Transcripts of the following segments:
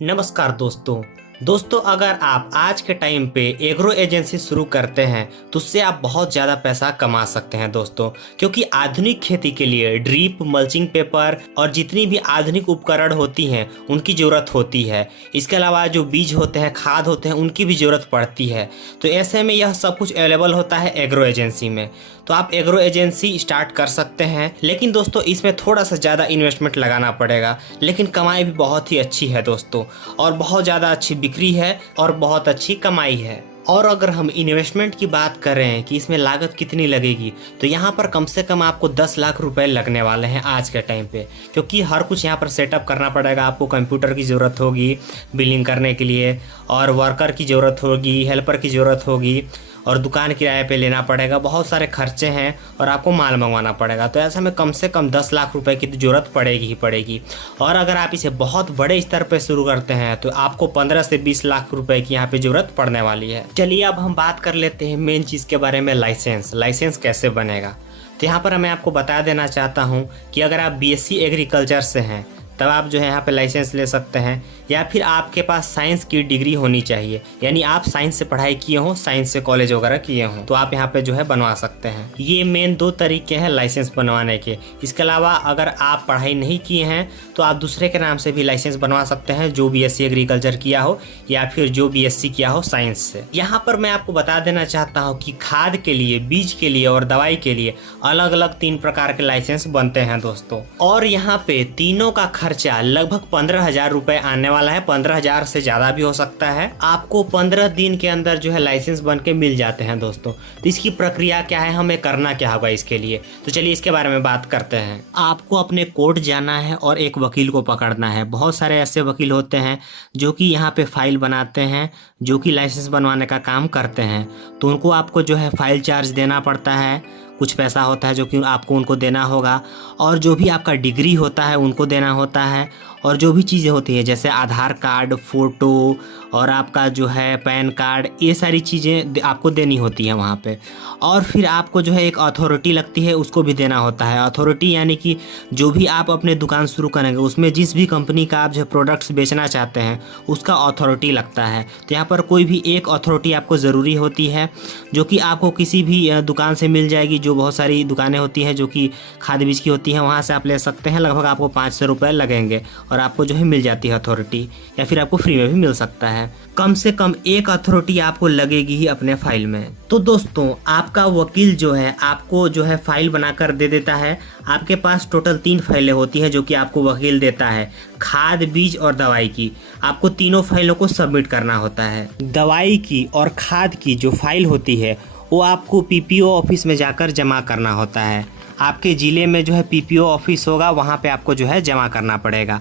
नमस्कार दोस्तों अगर आप आज के टाइम पे एग्रो एजेंसी शुरू करते हैं तो उससे आप बहुत ज़्यादा पैसा कमा सकते हैं दोस्तों। क्योंकि आधुनिक खेती के लिए ड्रिप, मल्चिंग पेपर और जितनी भी आधुनिक उपकरण होती हैं उनकी ज़रूरत होती है। इसके अलावा जो बीज होते हैं, खाद होते हैं, उनकी भी ज़रूरत पड़ती है। तो ऐसे में यह सब कुछ अवेलेबल होता है एग्रो एजेंसी में। तो आप एग्रो एजेंसी स्टार्ट कर सकते हैं, लेकिन दोस्तों इसमें थोड़ा सा ज़्यादा इन्वेस्टमेंट लगाना पड़ेगा, लेकिन कमाई भी बहुत ही अच्छी है दोस्तों, और बहुत ज़्यादा अच्छी बिक्री है और बहुत अच्छी कमाई है। और अगर हम इन्वेस्टमेंट की बात करें कि इसमें लागत कितनी लगेगी, तो यहाँ पर कम से कम आपको 10 लाख रुपए लगने वाले हैं आज के टाइम पे। क्योंकि हर कुछ यहाँ पर सेटअप करना पड़ेगा। आपको कंप्यूटर की ज़रूरत होगी बिलिंग करने के लिए, और वर्कर की ज़रूरत होगी, हेल्पर की ज़रूरत होगी, और दुकान किराए पे लेना पड़ेगा। बहुत सारे खर्चे हैं और आपको माल मंगवाना पड़ेगा। तो ऐसे में कम से कम 10 लाख रुपए की तो ज़रूरत पड़ेगी ही पड़ेगी। और अगर आप इसे बहुत बड़े स्तर पे शुरू करते हैं तो आपको 15 से 20 लाख रुपए की यहाँ पे ज़रूरत पड़ने वाली है। चलिए अब हम बात कर लेते हैं मेन चीज़ के बारे में, लाइसेंस कैसे बनेगा। तो यहाँ पर मैं आपको बता देना चाहता हूँ कि अगर आप BSc एग्रीकल्चर से हैं तब आप जो है यहाँ पे लाइसेंस ले सकते हैं, या फिर आपके पास साइंस की डिग्री होनी चाहिए, यानी आप साइंस से पढ़ाई किए हों, साइंस से कॉलेज वगैरह किए हों, तो आप यहाँ पे जो है बनवा सकते हैं। ये मेन 2 तरीके हैं लाइसेंस बनवाने के। इसके अलावा अगर आप पढ़ाई नहीं किए हैं तो आप दूसरे के नाम से भी लाइसेंस बनवा सकते हैं, जो BSc एग्रीकल्चर किया हो या फिर जो BSc किया हो साइंस से। यहाँ पर मैं आपको बता देना चाहता हूँ कि खाद के लिए, बीज के लिए और दवाई के लिए अलग अलग 3 प्रकार के लाइसेंस बनते हैं दोस्तों। और यहाँ पे तीनों का खर्चा लगभग 15,000 रुपए आने वाला है। 15,000 से ज्यादा भी हो सकता है। आपको 15 दिन के अंदर जो है लाइसेंस बन के मिल जाते हैं दोस्तों। तो इसकी प्रक्रिया क्या है, हमें करना क्या होगा इसके लिए, तो चलिए इसके बारे में बात करते हैं। आपको अपने कोर्ट जाना है और एक वकील को पकड़ना है। बहुत सारे ऐसे वकील होते हैं जो कि यहाँ पे फाइल बनाते हैं, जो कि लाइसेंस बनवाने का काम करते हैं। तो उनको आपको जो है फाइल चार्ज देना पड़ता है, कुछ पैसा होता है जो कि आपको उनको देना होगा। और जो भी आपका डिग्री होता है उनको देना होता है, और जो भी चीज़ें होती हैं जैसे आधार कार्ड, फ़ोटो और आपका जो है पैन कार्ड, ये सारी चीज़ें आपको देनी होती हैं वहाँ पे। और फिर आपको जो है एक अथॉरिटी लगती है, उसको भी देना होता है। अथॉरिटी यानी कि जो भी आप अपने दुकान शुरू करेंगे उसमें जिस भी कंपनी का आप जो प्रोडक्ट्स बेचना चाहते हैं उसका अथॉरिटी लगता है। तो यहाँ पर कोई भी एक अथॉरिटी आपको ज़रूरी होती है, जो कि आपको किसी भी दुकान से मिल जाएगी। जो बहुत सारी दुकानें होती हैं जो कि खाद बीज की होती हैं, वहाँ से आप ले सकते हैं। लगभग आपको 500 रुपये लगेंगे और आपको जो है मिल जाती है अथॉरिटी, या फिर आपको फ्री में भी मिल सकता है। कम से कम एक अथॉरिटी आपको लगेगी ही अपने फाइल में। तो दोस्तों आपका वकील जो है आपको जो है फाइल बनाकर दे देता है। आपके पास टोटल 3 फाइलें होती हैं जो कि आपको वकील देता है, खाद, बीज और दवाई की। आपको तीनों फाइलों को सबमिट करना होता है। दवाई की और खाद की जो फाइल होती है वो आपको PPO ऑफिस में जाकर जमा करना होता है। आपके ज़िले में जो है PPO ऑफिस होगा, वहाँ पे आपको जो है जमा करना पड़ेगा।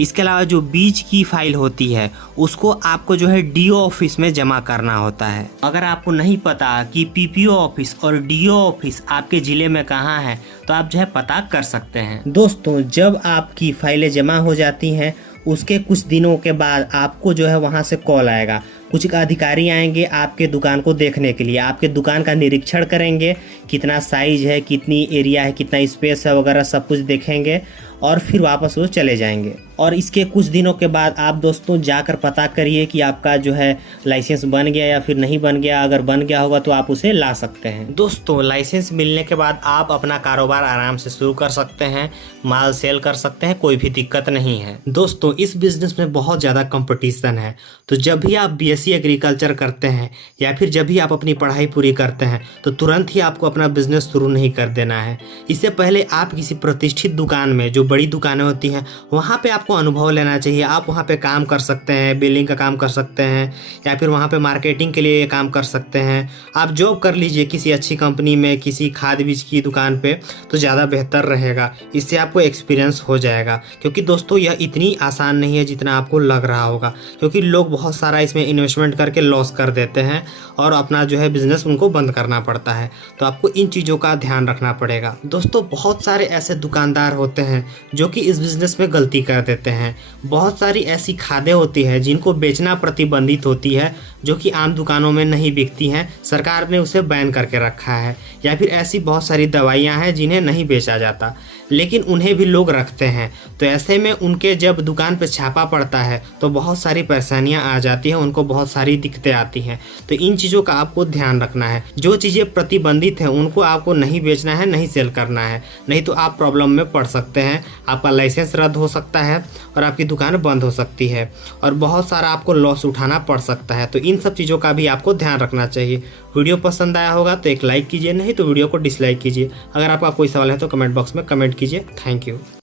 इसके अलावा जो बीज की फाइल होती है उसको आपको जो है DO ऑफिस में जमा करना होता है। अगर आपको नहीं पता कि PPO ऑफिस और DO ऑफिस आपके ज़िले में कहाँ है तो आप जो है पता कर सकते हैं। दोस्तों जब आपकी फाइलें जमा हो जाती हैं उसके कुछ दिनों के बाद आपको जो है वहाँ से कॉल आएगा। कुछ अधिकारी आएंगे आपके दुकान को देखने के लिए, आपके दुकान का निरीक्षण करेंगे, कितना साइज है, कितनी एरिया है, कितना स्पेस है वगैरह सब कुछ देखेंगे, और फिर वापस वो चले जाएंगे। और इसके कुछ दिनों के बाद आप दोस्तों जाकर पता करिए कि आपका जो है लाइसेंस बन गया या फिर नहीं बन गया। अगर बन गया होगा तो आप उसे ला सकते हैं। दोस्तों लाइसेंस मिलने के बाद आप अपना कारोबार आराम से शुरू कर सकते हैं, माल सेल कर सकते हैं, कोई भी दिक्कत नहीं है। दोस्तों इस बिज़नेस में बहुत ज़्यादा कंपटीशन है। तो जब भी आप BSc एग्रीकल्चर करते हैं या फिर जब भी आप अपनी पढ़ाई पूरी करते हैं तो तुरंत ही आपको अपना बिजनेस शुरू नहीं कर देना है। इससे पहले आप किसी प्रतिष्ठित दुकान में, जो बड़ी दुकानें होती हैं, वहाँ पे आपको अनुभव लेना चाहिए। आप वहाँ पे काम कर सकते हैं, बिलिंग का काम कर सकते हैं, या फिर वहाँ पे मार्केटिंग के लिए काम कर सकते हैं। आप जॉब कर लीजिए किसी अच्छी कंपनी में, किसी खाद बीज की दुकान पे, तो ज़्यादा बेहतर रहेगा। इससे आपको एक्सपीरियंस हो जाएगा। क्योंकि दोस्तों यह इतनी आसान नहीं है जितना आपको लग रहा होगा, क्योंकि लोग बहुत सारा इसमें इन्वेस्टमेंट करके लॉस कर देते हैं और अपना जो है बिजनेस उनको बंद करना पड़ता है। तो आपको इन चीज़ों का ध्यान रखना पड़ेगा। दोस्तों बहुत सारे ऐसे दुकानदार होते हैं जो कि इस बिज़नेस में गलती कर देते हैं। बहुत सारी ऐसी खादें होती है जिनको बेचना प्रतिबंधित होती है, जो कि आम दुकानों में नहीं बिकती हैं, सरकार ने उसे बैन करके रखा है। या फिर ऐसी बहुत सारी दवाइयाँ हैं जिन्हें नहीं बेचा जाता, लेकिन उन्हें भी लोग रखते हैं। तो ऐसे में उनके जब दुकान पर छापा पड़ता है तो बहुत सारी परेशानियां आ जाती हैं, उनको बहुत सारी दिक्कतें आती हैं। तो इन चीज़ों का आपको ध्यान रखना है। जो चीज़ें प्रतिबंधित हैं उनको आपको नहीं बेचना है, नहीं सेल करना है, नहीं तो आप प्रॉब्लम में पड़ सकते हैं। आपका लाइसेंस रद्द हो सकता है और आपकी दुकान बंद हो सकती है और बहुत सारा आपको लॉस उठाना पड़ सकता है। तो इन सब चीज़ों का भी आपको ध्यान रखना चाहिए। वीडियो पसंद आया होगा तो एक लाइक कीजिए, नहीं तो वीडियो को डिसलाइक कीजिए। अगर आपका कोई सवाल है तो कमेंट बॉक्स में कमेंट कीजिए। Thank you.